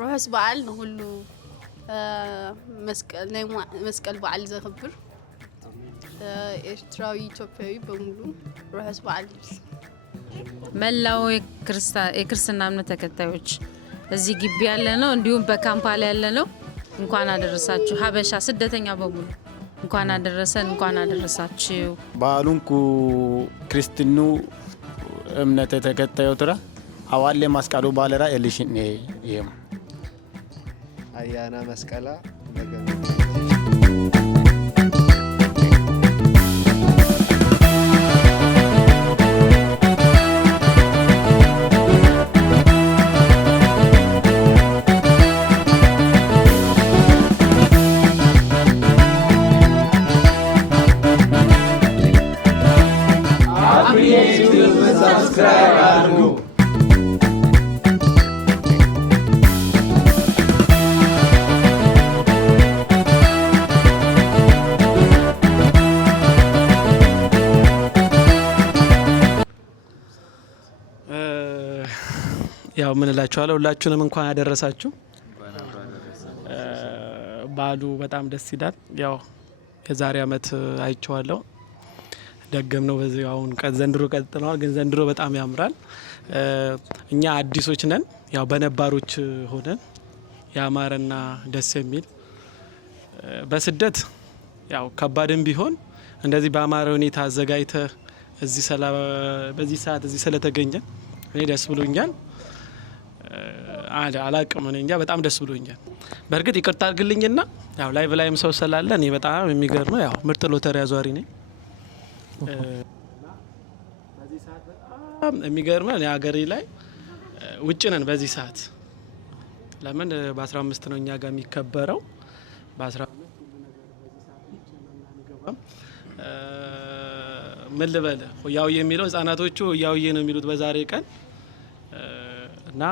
ሮህስ በዓል ነው ሁሉ መስቀል በዓል ዘክብር ኤርትራዊ ኢትዮጵያዊ በሙሉ ሮህስ በዓል መላው የክርስትና እምነት ተከታዮች እዚህ ግቢ ያለ ነው እንዲሁም በካምፓላ ያለ ነው እንኳን አደረሳችሁ ሀበሻ ስደተኛ በሙሉ እንኳን አደረሰን እንኳን አደረሳችሁ በዓሉንኩ ክርስቲኑ እምነት ተከታዮትራ አዋለ መስቀሉ ባለራ ኤሊሽን ይም አያና መስቀላ subscribe አድርጉ ያው ምን እላችኋለሁ ሁላችሁንም እንኳን አደረሳችሁ ባሉ በጣም ደስ ይላል ያው የዛሬ አመት አይቼዋለሁ ደገም ነው በዚህ አሁን ዘንድሮ ቀጥተናል ግን ዘንድሮ በጣም ያምራል እኛ አዲሶች ነን ያው በነባሮች ሆነን ያማረና ደስ የሚል በስደት ያው ከባድም ቢሆን እንደዚህ በአማረ ሁኔታ አዘጋጅተ እዚህ በዚህ ሰዓት እዚህ ስለተገኘ እኔ ደስ ብሎኛል አላቅም እኔ እንጃ በጣም ደስ ብሎኛል በርግጥ ይቅርታ አድርግልኝና ያው ላይቭ ላይም ሰው ስላለ እኔ በጣም የሚገርመው ያው ምርጥ ሎተሪ አዟሪ ነኝ በዚህ ሰዓት በጣም የሚገርመው የሀገሬ ላይ ውጭ ነን በዚህ ሰዓት ለምን በ15 ነው እኛ ጋር የሚከበረው በ15 ሁሉ ነገር በዚህ ሰዓት ውጭ ነው የሚገባው ምን ልበል ያው የሚለው ህፃናቶቹ ያው ነው የሚሉት በዛሬ ቀን እና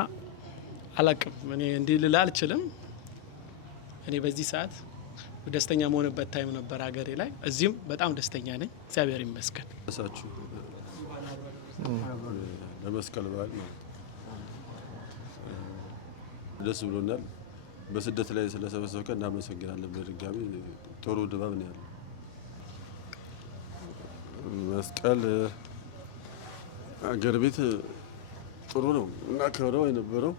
አላቅም እኔ እንዲህ ልል አልችልም እኔ በዚህ ሰዓት ደስተኛ መሆንበት ታይም ነበር ሀገሬ ላይ እዚህም በጣም ደስተኛ ነኝ እግዚአብሔር ይመስገን እሳችሁ ለመስቀል በዓል ነው ደስ ብሎናል በስደት ላይ ስለሰበሰብከን እናመሰግናለን በድጋሚ ጥሩ ድባብ ነው ያለው መስቀል አገር ቤት ጥሩ ነው እና ከበረው የነበረው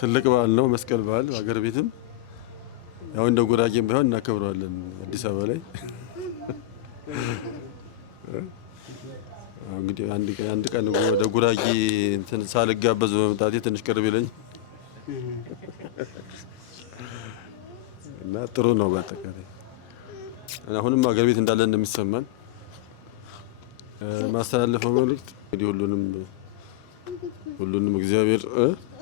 ትልቅ በዓል ነው መስቀል በዓል አገር ቤትም ያው እንደ ጉራጌም ቢሆን እናከብረዋለን አዲስ አበባ ላይ እንግዲህ አንድ ቀን ወደ ጉራጌ እንትን ሳልጋበዝ በመምጣቴ ትንሽ ቅርብ ይለኝ እና ጥሩ ነው በአጠቃላይ አሁንም አገር ቤት እንዳለን እንደሚሰማን ማስተላለፈው መልእክት እንግዲህ ሁሉንም እግዚአብሔር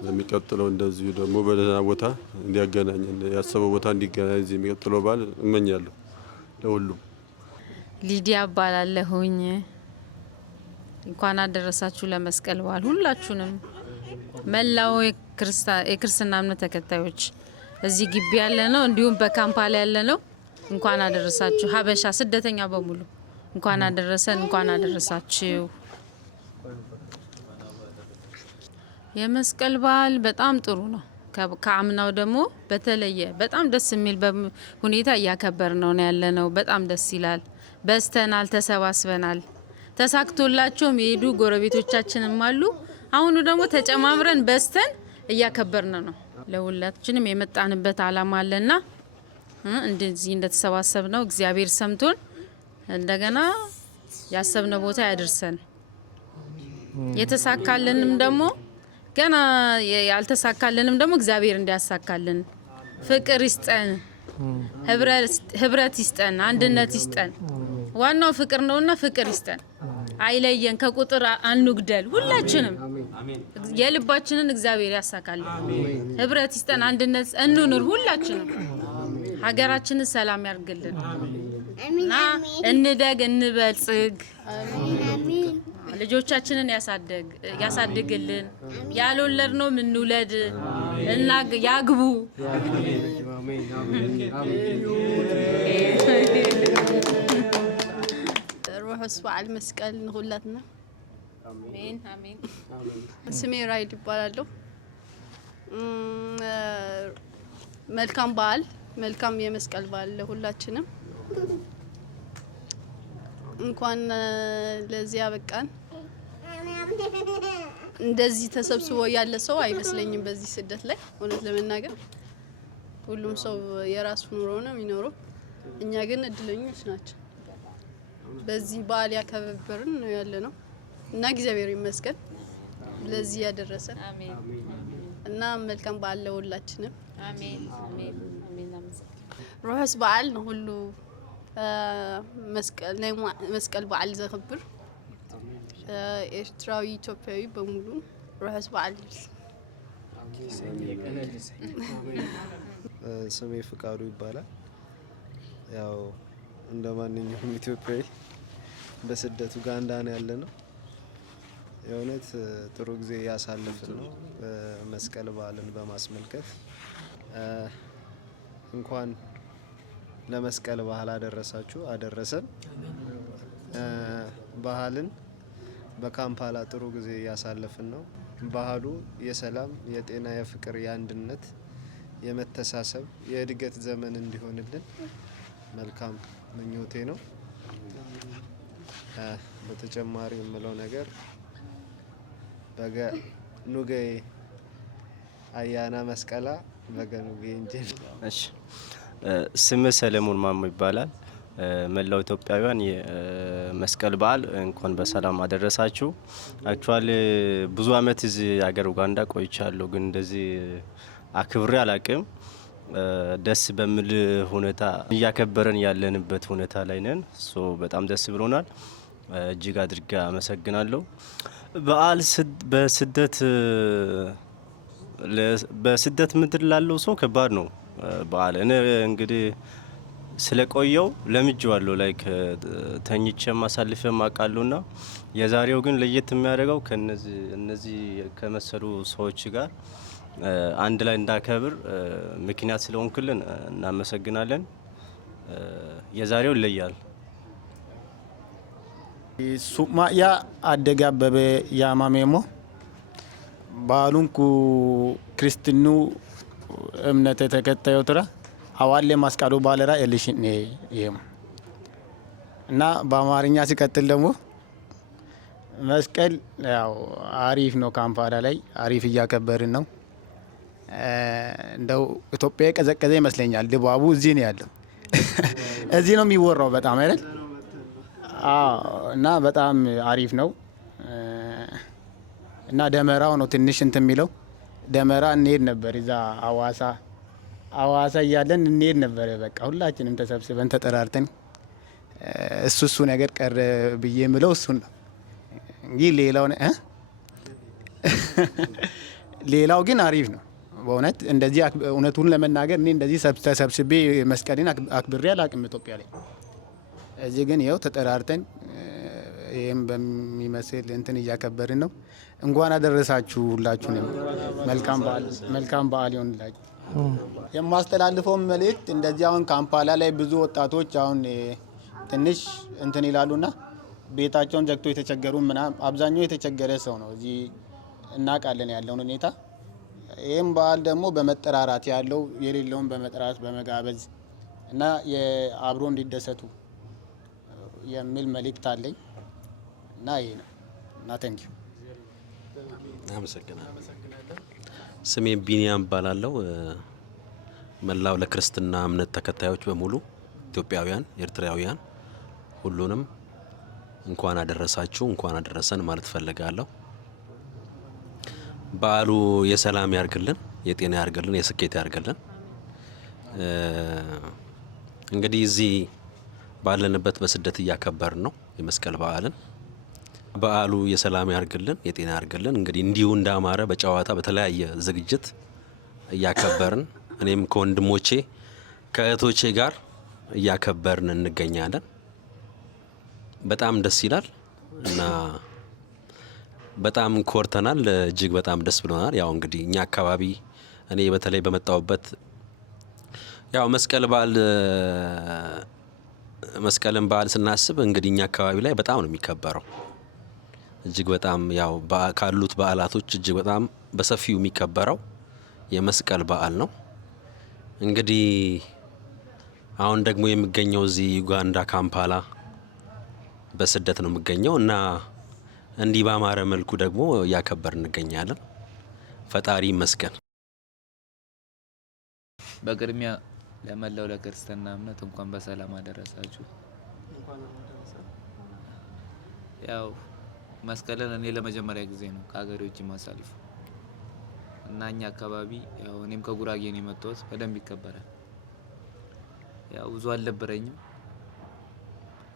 ለሚቀጥለው እንደዚህ ደግሞ በደህና ቦታ እንዲያገናኘን ያሰበው ቦታ እንዲገናኝ እዚህ የሚቀጥለው በዓል እመኛለሁ ለሁሉም ሊዲያ አባላለሁኝ እንኳን አደረሳችሁ ለመስቀል በዓል ሁላችሁንም መላው የክርስትና እምነት ተከታዮች እዚህ ግቢ ያለ ነው እንዲሁም በካምፓላ ያለ ነው እንኳን አደረሳችሁ ሀበሻ ስደተኛ በሙሉ እንኳን አደረሰን እንኳን አደረሳችሁ የመስቀል በዓል በጣም ጥሩ ነው ከአምናው ደግሞ በተለየ በጣም ደስ የሚል ሁኔታ እያከበር ነው ያለነው በጣም ደስ ይላል በስተናል ተሰባስበናል ተሳክቶላቸው የሄዱ ጎረቤቶቻችንም አሉ አሁን ደግሞ ተጨማምረን በስተን እያከበርን ነው ለሁላችንም የመጣንበት አላማ አለና እንደዚህ እንደተሰባሰብ ነው እግዚአብሔር ሰምቶን እንደገና ያሰብነው ቦታ ያድርሰን የተሳካልንም ደግሞ ገና ያልተሳካልንም ደግሞ እግዚአብሔር እንዲያሳካልን ፍቅር ይስጠን ህብረት ይስጠን አንድነት ይስጠን ዋናው ፍቅር ነውና ፍቅር ይስጠን አይለየን ከቁጥር አንጉደል ሁላችንም የልባችንን እግዚአብሔር ያሳካልን ህብረት ይስጠን አንድነት እንኑር ሁላችንም ሀገራችንን ሰላም ያርግልን እና እንደግ እንበልጽግ አሜን ልጆቻችንን ያሳድግልን ያልወለድ ነው ምን ውለድ እና ያግቡ አሜን ሮህስ በዓል መስቀል ሁላትና አሜን አሜን ስሜ ራይድ ይባላል መልካም በዓል መልካም የመስቀል በዓል ለሁላችንም። እንኳን ለዚያ በቃን። እንደዚህ ተሰብስቦ ያለ ሰው አይመስለኝም በዚህ ስደት ላይ እውነት ለመናገር ሁሉም ሰው የራሱ ኑሮ ነው የሚኖረው። እኛ ግን እድለኞች ናቸው። በዚህ በዓል ያከበርን ነው ያለ ነው እና እግዚአብሔር ይመስገን ለዚህ ያደረሰን። አሜን እና መልካም በዓል ለሁላችንም። አሜን አሜን አሜን። ሩሑስ በዓል ነው ሁሉ መስቀል በዓል ዘክብር ኤርትራዊ ኢትዮጵያዊ በሙሉ ሩሑስ በዓል። ስሜ ፍቃዱ ይባላል። ያው እንደ ማንኛውም ኢትዮጵያዊ በስደት ኡጋንዳ ነው ያለ ነው። የእውነት ጥሩ ጊዜ ያሳለፍን ነው መስቀል በዓልን በማስመልከት። እንኳን ለመስቀል በዓል አደረሳችሁ አደረሰን። ባህልን በካምፓላ ጥሩ ጊዜ ያሳለፍን ነው። ባህሉ የሰላም፣ የጤና፣ የፍቅር፣ የአንድነት፣ የመተሳሰብ፣ የእድገት ዘመን እንዲሆንልን መልካም ምኞቴ ነው። በተጨማሪ የምለው ነገር በገ ኑጌ አያና መስቀላ በገ ኑጌ እንጂ። እሺ ስም ሰለሞን ማሞ ይባላል። መላው ኢትዮጵያውያን የመስቀል በዓል እንኳን በሰላም አደረሳችሁ። አክቹአሊ ብዙ አመት እዚህ ሀገር ኡጋንዳ ቆይቻለሁ፣ ግን እንደዚህ አክብሬ አላቅም። ደስ በሚል ሁኔታ እያከበረን ያለንበት ሁኔታ ላይ ነን። በጣም ደስ ብሎናል። እጅግ አድርጌ አመሰግናለሁ። በዓል በስደት ምድር ላለው ሰው ከባድ ነው በዓል። እኔ እንግዲህ ስለቆየው ለምጄዋለሁ። ላይክ ተኝቼም አሳልፌም አውቃለሁና የዛሬው ግን ለየት የሚያደርገው እነዚህ ከመሰሉ ሰዎች ጋር አንድ ላይ እንዳከብር ምክንያት ስለሆንክልን እናመሰግናለን። የዛሬው ይለያል። ሱማያ አደጋ አበበ ያማሜሞ በዓሉንኩ ክርስትኑ እምነት ተከታዩ ትራ አዋሌ ማስቃሉ ባለራ ኤልሽኔ ይሄም እና በአማርኛ ሲቀጥል ደግሞ መስቀል ያው አሪፍ ነው። ካምፓላ ላይ አሪፍ እያከበርን ነው። እንደው ኢትዮጵያ ቀዘቀዘ ይመስለኛል። ድባቡ እዚህ ነው ያለው። እዚህ ነው የሚወራው በጣም አይደል? እና በጣም አሪፍ ነው። እና ደመራው ነው ትንሽ እንትን የሚለው ደመራ እንሄድ ነበር እዛ አዋሳ እያለን እንሄድ ነበር። በቃ ሁላችንም ተሰብስበን ተጠራርተን እሱ ነገር ቀረ ብዬ የምለው እሱን ነው እንጂ ሌላው ግን አሪፍ ነው በእውነት። እንደዚህ እውነቱን ለመናገር እኔ እንደዚህ ተሰብስቤ መስቀልን አክብሬ አላቅም ኢትዮጵያ ላይ። እዚህ ግን ይኸው ተጠራርተን ይህም በሚመስል እንትን እያከበርን ነው። እንኳን አደረሳችሁ ሁላችሁንም። መልካም በዓል ይሆንላችሁ። የማስተላልፈው መልእክት እንደዚህ አሁን ካምፓላ ላይ ብዙ ወጣቶች አሁን ትንሽ እንትን ይላሉና ቤታቸውን ዘግቶ የተቸገሩ ምናምን አብዛኛው የተቸገረ ሰው ነው እዚህ እናውቃለን ያለውን ሁኔታ። ይህም በዓል ደግሞ በመጠራራት ያለው የሌለውን በመጠራራት በመጋበዝ እና የአብሮ እንዲደሰቱ የሚል መልእክት አለኝ እና ይሄ ነው እና ታንኪዩ። አመሰግናለሁ። ስሜ ቢኒያም እባላለሁ። መላው ለክርስትና እምነት ተከታዮች በሙሉ ኢትዮጵያውያን፣ ኤርትራውያን ሁሉንም እንኳን አደረሳችሁ እንኳን አደረሰን ማለት ፈልጋለሁ። በዓሉ የሰላም ያርግልን፣ የጤና ያርግልን፣ የስኬት ያርግልን። እንግዲህ እዚህ ባለንበት በስደት እያከበርን ነው የመስቀል በዓልን። በዓሉ የሰላም ያርግልን፣ የጤና ያርግልን። እንግዲህ እንዲሁ እንዳማረ በጨዋታ በተለያየ ዝግጅት እያከበርን እኔም ከወንድሞቼ ከእህቶቼ ጋር እያከበርን እንገኛለን። በጣም ደስ ይላል እና በጣም ኮርተናል። እጅግ በጣም ደስ ብሎናል። ያው እንግዲህ እኛ አካባቢ እኔ በተለይ በመጣውበት ያው መስቀልን በዓል ስናስብ እንግዲህ እኛ አካባቢ ላይ በጣም ነው የሚከበረው። እጅግ በጣም ያው ካሉት በዓላቶች እጅግ በጣም በሰፊው የሚከበረው የመስቀል በዓል ነው። እንግዲህ አሁን ደግሞ የሚገኘው እዚህ ዩጋንዳ ካምፓላ በስደት ነው የሚገኘው እና እንዲህ ባማረ መልኩ ደግሞ እያከበር እንገኛለን። ፈጣሪ ይመስገን። በቅድሚያ ለመላው ለክርስትና እምነት እንኳን በሰላም አደረሳችሁ። ያው መስቀልን እኔ ለመጀመሪያ ጊዜ ነው ከሀገሬ ውጭ ማሳልፍ እና እኛ አካባቢ ያው እኔም ከጉራጌ ነው የመጣሁት፣ በደንብ ይከበራል። ያው ብዙ አልነበረኝም፣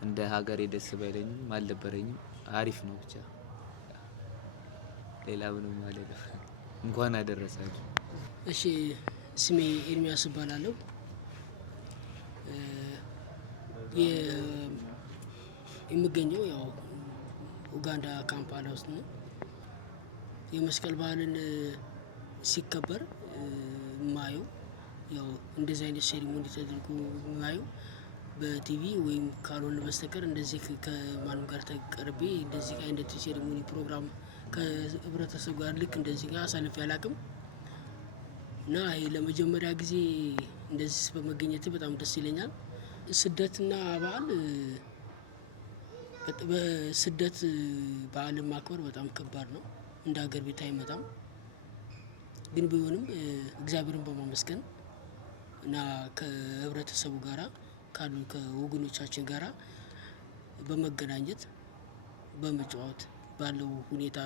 እንደ ሀገሬ ደስ ባይለኝም አልነበረኝም። አሪፍ ነው ብቻ ሌላ ምንም ማለት ነው። እንኳን አደረሳችሁ። እሺ ስሜ ኤርሚያስ እባላለሁ። የምገኘው ያው ኡጋንዳ ካምፓላ ውስጥ ነው። የመስቀል በዓልን ሲከበር ማየው ያው እንደዚህ አይነት ሴሪሞኒ ተደርጎ ማየው በቲቪ ወይም ካልሆነ በስተቀር እንደዚህ ከማንም ጋር ተቀርቤ እንደዚህ አይነት ሴሪሞኒ ፕሮግራም ከህብረተሰቡ ጋር ልክ እንደዚህ ጋር አሳልፌ አላውቅም እና ይሄ ለመጀመሪያ ጊዜ እንደዚህ በመገኘት በጣም ደስ ይለኛል። ስደትና በዓል በስደት በዓልን ማክበር በጣም ከባድ ነው። እንደ ሀገር ቤት አይመጣም። ግን ቢሆንም እግዚአብሔርን በማመስገን እና ከህብረተሰቡ ጋራ ካሉ ከወገኖቻችን ጋራ በመገናኘት በመጫወት ባለው ሁኔታ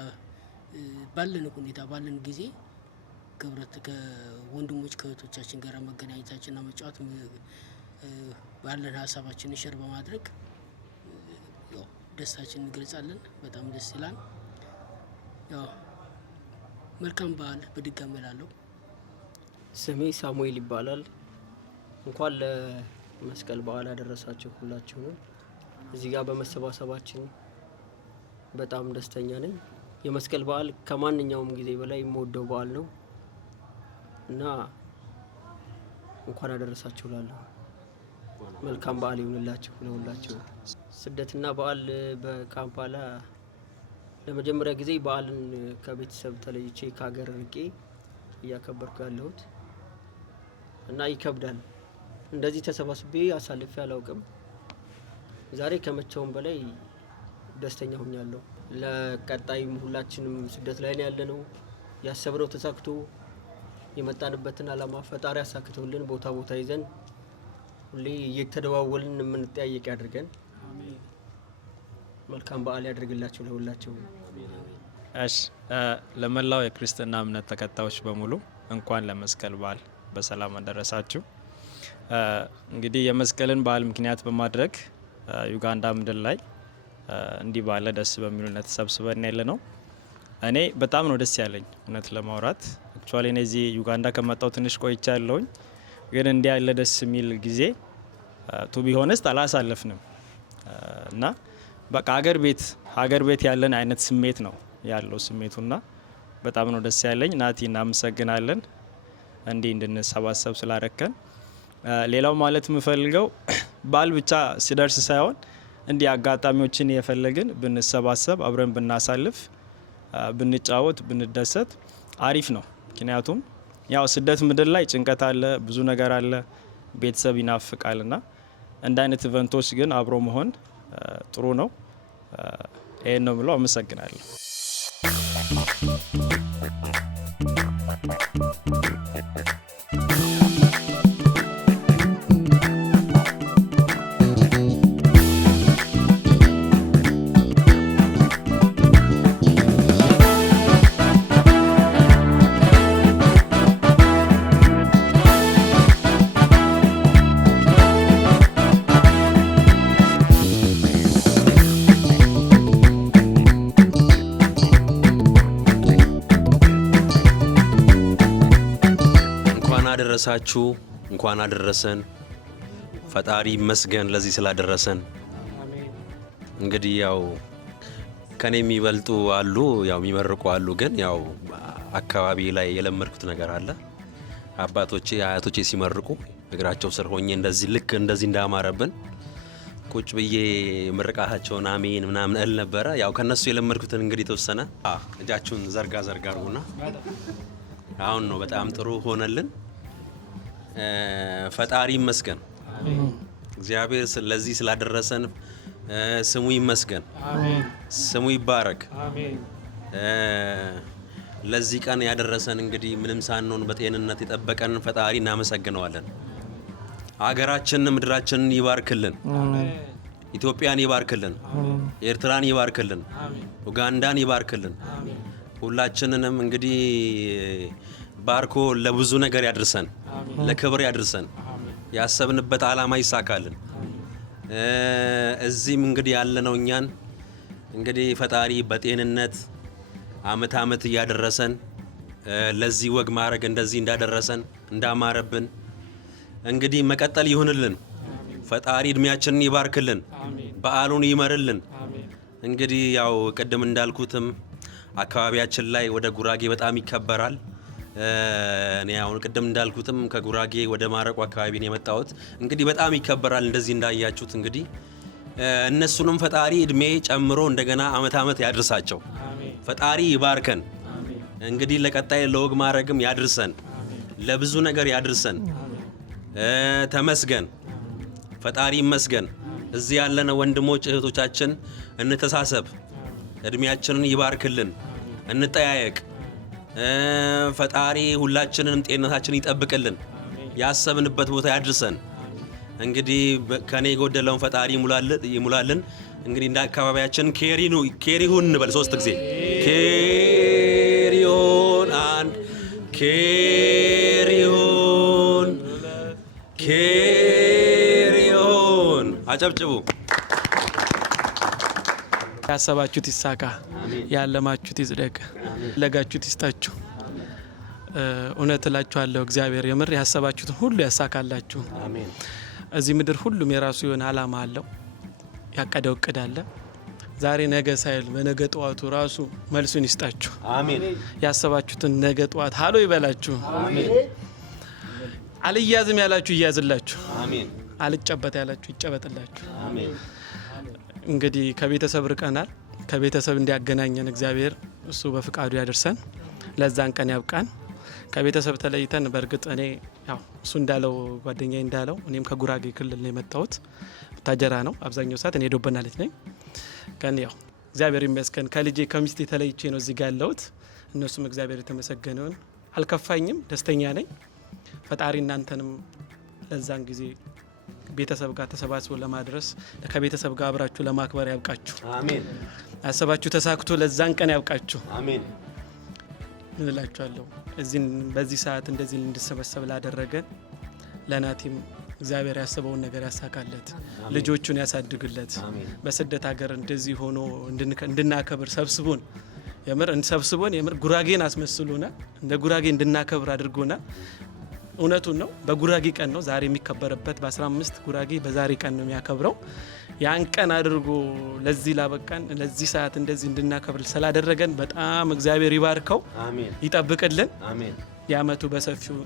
ባለን ጊዜ ከወንድሞች ከእህቶቻችን ጋራ መገናኘታችንና መጫወት ባለን ሀሳባችንን ሸር በማድረግ ያው ደስታችንን እንገልጻለን። በጣም ደስ ይላል። ያው መልካም በዓል በድጋሚ እላለሁ። ስሜ ሳሙኤል ይባላል። እንኳን ለመስቀል በዓል አደረሳችሁ ሁላችሁም። እዚህ ጋር በመሰባሰባችን በጣም ደስተኛ ነኝ። የመስቀል በዓል ከማንኛውም ጊዜ በላይ የምወደው በዓል ነው እና እንኳን አደረሳችሁ እላለሁ። መልካም በዓል ይሁንላችሁ ለሁላችሁ። ስደትና በዓል በካምፓላ ለመጀመሪያ ጊዜ በዓልን ከቤተሰብ ተለይቼ ከሀገር ርቄ እያከበርኩ ያለሁት እና ይከብዳል። እንደዚህ ተሰባስቤ አሳልፌ አላውቅም። ዛሬ ከመቼውም በላይ ደስተኛ ሆኛለሁ። ለቀጣይም ሁላችንም ስደት ላይ ያለነው ያሰብነው ተሳክቶ የመጣንበትን አላማ ፈጣሪ ያሳክተውልን ቦታ ይዘን ሁሌ እየተደዋወልን የምንጠያየቅ ያድርገን። መልካም በዓል ያድርግላችሁ ለሁላችሁ። እሺ ለመላው የክርስትና እምነት ተከታዮች በሙሉ እንኳን ለመስቀል በዓል በሰላም አደረሳችሁ። እንግዲህ የመስቀልን በዓል ምክንያት በማድረግ ዩጋንዳ ምድር ላይ እንዲህ ባለ ደስ በሚል ሁኔታ ተሰብስበን ያለ ነው። እኔ በጣም ነው ደስ ያለኝ እውነት ለማውራት። አክቹአሊ እኔ እዚህ ዩጋንዳ ከመጣሁ ትንሽ ቆይቻለሁኝ፣ ግን እንዲህ ያለ ደስ የሚል ጊዜ ቱ ቢሆንስ አላሳለፍንም እና በቃ ሀገር ቤት ያለን አይነት ስሜት ነው ያለው ስሜቱና በጣም ነው ደስ ያለኝ። ናቲ እናመሰግናለን እንዲህ እንድንሰባሰብ ስላረከን። ሌላው ማለት የምፈልገው በዓል ብቻ ሲደርስ ሳይሆን እንዲህ አጋጣሚዎችን የፈለግን ብንሰባሰብ አብረን ብናሳልፍ ብንጫወት ብንደሰት አሪፍ ነው። ምክንያቱም ያው ስደት ምድር ላይ ጭንቀት አለ፣ ብዙ ነገር አለ፣ ቤተሰብ ይናፍቃልና እንደ አይነት ኢቨንቶች ግን አብሮ መሆን ጥሩ ነው። ይሄን ነው ብለው አመሰግናለሁ። አደረሳችሁ፣ እንኳን አደረሰን። ፈጣሪ ይመስገን ለዚህ ስላደረሰን። እንግዲህ ያው ከኔ የሚበልጡ አሉ፣ ያው የሚመርቁ አሉ። ግን ያው አካባቢ ላይ የለመድኩት ነገር አለ። አባቶቼ አያቶቼ ሲመርቁ እግራቸው ስር ሆኜ እንደዚህ ልክ እንደዚህ እንዳማረብን ቁጭ ብዬ ምርቃታቸውን አሜን ምናምን እል ነበረ። ያው ከነሱ የለመድኩትን እንግዲህ ተወሰነ። እጃችሁን ዘርጋ አርጉና አሁን ነው በጣም ጥሩ ሆነልን። ፈጣሪ ይመስገን። እግዚአብሔር ለዚህ ስላደረሰን ስሙ ይመስገን። ስሙ ይባረክ። ለዚህ ቀን ያደረሰን እንግዲህ ምንም ሳንሆን በጤንነት የጠበቀን ፈጣሪ እናመሰግነዋለን። አገራችንን ምድራችንን ይባርክልን። ኢትዮጵያን ይባርክልን። ኤርትራን ይባርክልን። ኡጋንዳን ይባርክልን። ሁላችንንም እንግዲህ ባርኮ ለብዙ ነገር ያድርሰን፣ ለክብር ያድርሰን፣ ያሰብንበት ዓላማ ይሳካልን። እዚህም እንግዲህ ያለነው እኛን እንግዲህ ፈጣሪ በጤንነት አመት እያደረሰን ለዚህ ወግ ማድረግ እንደዚህ እንዳደረሰን እንዳማረብን እንግዲህ መቀጠል ይሁንልን። ፈጣሪ እድሜያችንን ይባርክልን፣ በዓሉን ይመርልን። እንግዲህ ያው ቅድም እንዳልኩትም አካባቢያችን ላይ ወደ ጉራጌ በጣም ይከበራል። እኔ አሁን ቅድም እንዳልኩትም ከጉራጌ ወደ ማረቆ አካባቢ ነው የመጣሁት። እንግዲህ በጣም ይከበራል እንደዚህ እንዳያችሁት። እንግዲህ እነሱንም ፈጣሪ እድሜ ጨምሮ እንደገና አመት ያድርሳቸው። ፈጣሪ ይባርከን። እንግዲህ ለቀጣይ ለወግ ማረግም ያድርሰን፣ ለብዙ ነገር ያድርሰን። ተመስገን፣ ፈጣሪ ይመስገን። እዚህ ያለነ ወንድሞች እህቶቻችን እንተሳሰብ፣ እድሜያችንን ይባርክልን፣ እንጠያየቅ። ፈጣሪ ሁላችንንም ጤንነታችንን ይጠብቅልን፣ ያሰብንበት ቦታ ያድርሰን። እንግዲህ ከኔ የጎደለውን ፈጣሪ ይሙላልን። እንግዲህ እንደ አካባቢያችን ኬሪሁን እንበል 3 ጊዜ ኬሪሁን። አንድ ኬሪሁን፣ ኬሪሁን። አጨብጭቡ። ያሰባችሁት ይሳካ፣ ያለማችሁት ይጽደቅ፣ ለጋችሁት ይስጣችሁ። እውነት እላችኋለሁ እግዚአብሔር የምር ያሰባችሁትን ሁሉ ያሳካላችሁ። እዚህ ምድር ሁሉም የራሱ የሆነ ዓላማ አለው፣ ያቀደው እቅድ አለ። ዛሬ ነገ ሳይል በነገ ጠዋቱ ራሱ መልሱን ይስጣችሁ። አሜን። ያሰባችሁትን ነገ ጠዋት ሀሎ ይበላችሁ። አሜን። አልያዝም ያላችሁ ይያዝላችሁ። አሜን። አልጨበጥ ያላችሁ ይጨበጥላችሁ። አሜን። እንግዲህ ከቤተሰብ ርቀናል። ከቤተሰብ እንዲያገናኘን እግዚአብሔር እሱ በፍቃዱ ያደርሰን፣ ለዛን ቀን ያብቃን። ከቤተሰብ ተለይተን በእርግጥ እኔ ያው እሱ እንዳለው ጓደኛዬ እንዳለው እኔም ከጉራጌ ክልል ነው የመጣሁት። ታጀራ ነው አብዛኛው ሰዓት። እኔ ዶበና ልጅ ነኝ። ግን ያው እግዚአብሔር ይመስገን ከልጄ ከሚስቴ ተለይቼ ነው እዚህ ጋር ያለሁት። እነሱም እግዚአብሔር የተመሰገነውን አልከፋኝም፣ ደስተኛ ነኝ። ፈጣሪ እናንተንም ለዛን ጊዜ ቤተሰብ ጋር ተሰባስቦ ለማድረስ ከቤተሰብ ጋር አብራችሁ ለማክበር ያብቃችሁ። አሜን። ያሰባችሁ ተሳክቶ ለዛን ቀን ያብቃችሁ። አሜን። ምን እላችኋለሁ በዚህ ሰዓት እንደዚህ እንድሰበሰብ ላደረገን ለናቲም እግዚአብሔር ያሰበውን ነገር ያሳካለት፣ ልጆቹን ያሳድግለት። በስደት ሀገር እንደዚህ ሆኖ እንድናከብር ሰብስቦን የምር ጉራጌን አስመስሎናል። እንደ ጉራጌ እንድናከብር አድርጎናል። እውነቱን ነው። በጉራጌ ቀን ነው ዛሬ የሚከበርበት። በ15 ጉራጌ በዛሬ ቀን ነው የሚያከብረው። ያን ቀን አድርጎ ለዚህ ላበቃን ለዚህ ሰዓት እንደዚህ እንድናከብር ስላደረገን በጣም እግዚአብሔር ይባርከው፣ ይጠብቅልን። የአመቱ በሰፊው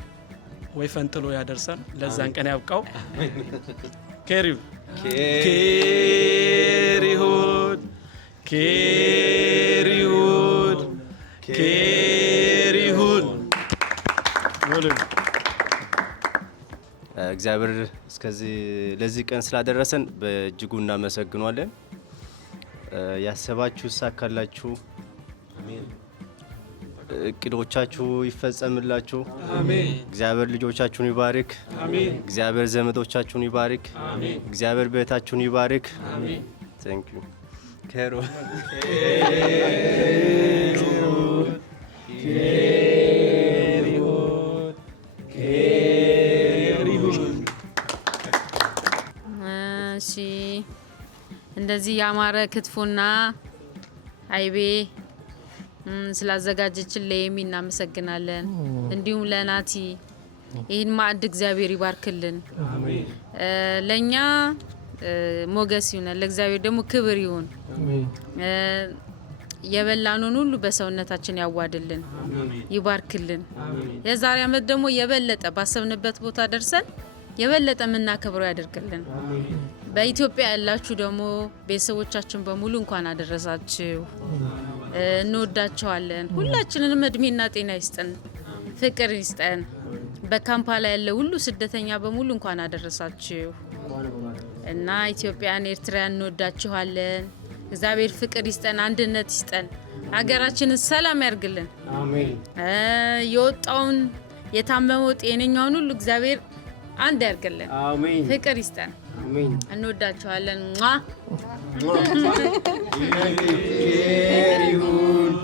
ወይ ፈንጥሎ ያደርሰን፣ ለዛን ቀን ያብቃው። ኬሪሁን ኬሪሁን ኬሪሁን ኬሪሁን። እግዚአብሔር እስከዚህ ለዚህ ቀን ስላደረሰን በእጅጉ እናመሰግናለን። ያሰባችሁ ይሳካላችሁ። አሜን። እቅዶቻችሁ ይፈጸምላችሁ። አሜን። እግዚአብሔር ልጆቻችሁን ይባርክ። አሜን። እግዚአብሔር ዘመዶቻችሁን ይባርክ። አሜን። እግዚአብሔር ቤታችሁን ይባርክ። አሜን። ታንክ ዩ ኬሮ እንደዚህ ያማረ ክትፎና አይቤ ስላዘጋጀችን ለየሚ እናመሰግናለን። እንዲሁም ለናቲ ይህን ማዕድ እግዚአብሔር ይባርክልን። ለኛ ሞገስ ይሁን፣ ለእግዚአብሔር ደግሞ ክብር ይሁን። የበላኑን ሁሉ በሰውነታችን ያዋድልን፣ ይባርክልን። የዛሬ አመት ደግሞ የበለጠ ባሰብንበት ቦታ ደርሰን የበለጠ የምናከብረው ያደርግልን። በኢትዮጵያ ያላችሁ ደግሞ ቤተሰቦቻችን በሙሉ እንኳን አደረሳችሁ። እንወዳቸዋለን። ሁላችንንም እድሜና ጤና ይስጠን፣ ፍቅር ይስጠን። በካምፓላ ያለ ሁሉ ስደተኛ በሙሉ እንኳን አደረሳችሁ እና ኢትዮጵያን ኤርትራን እንወዳችኋለን። እግዚአብሔር ፍቅር ይስጠን፣ አንድነት ይስጠን፣ ሀገራችንን ሰላም ያርግልን። አሜን። የወጣውን የታመመው ጤነኛውን ሁሉ እግዚአብሔር አንድ ያርግልን። አሜን። ፍቅር ይስጠን። አሜን። እንወዳችኋለን። ኬር ይሁን